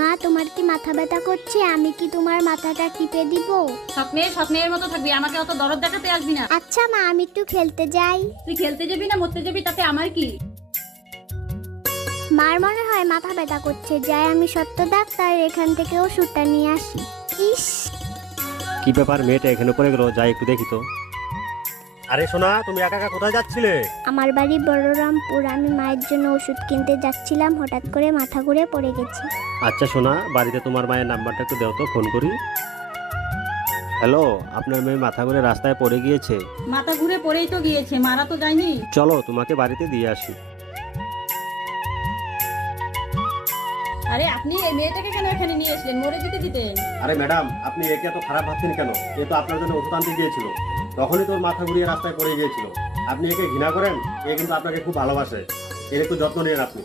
মা, তোমার কি মাথা ব্যথা করছে? আমি কি তোমার মাথাটা টিপে দিব? স্বপ্নের মতো থাকবি, আমাকে অত দরদ দেখাতে আসবি না। আচ্ছা মা, আমি একটু খেলতে যাই। তুই খেলতে যাবি না মরতে যাবি তাতে আমার কি? মার মনে হয় মাথা ব্যথা করছে, যাই আমি সত্য ডাক্তার এখান থেকে ওষুধটা নিয়ে আসি। ইস, কি ব্যাপার, মেয়েটা এখানে পড়ে গেল, যাই একটু দেখি তো। আরে সোনা, তুমি একা একা কোথায় যাচ্ছিলে? আমার বাড়ি বড়রামপুর। আমি মায়ের জন্য ওষুধ কিনতে যাচ্ছিলাম, হঠাৎ করে মাথা ঘুরে পড়ে গেছি। আচ্ছা সোনা, বাড়িতে তোমার মায়ের নাম্বারটা একটু দাও তো, ফোন করি। হ্যালো, আপনার মেয়ে মাথা ঘুরে রাস্তায় পড়ে গিয়েছে। মাথা ঘুরে পড়েই তো গিয়েছে, মারা তো যায়নি। চলো তোমাকে বাড়িতে দিয়ে আসি। আরে আপনি এই মেয়েটাকে কেন এখানে নিয়ে আসলেন? মরে যেতে দিতেন। আরে ম্যাডাম, আপনি একে এত খারাপ ভাবছেন কেন? এ তো আপনার জন্য ওষুধ আনতে গিয়েছিল, তখনই তোর মাথা ঘুরিয়ে রাস্তায় পড়ে গিয়েছিল। আপনি একে ঘৃণা করেন, এ কিন্তু আপনাকে খুব ভালোবাসে। এর একটু যত্ন নিন আপনি।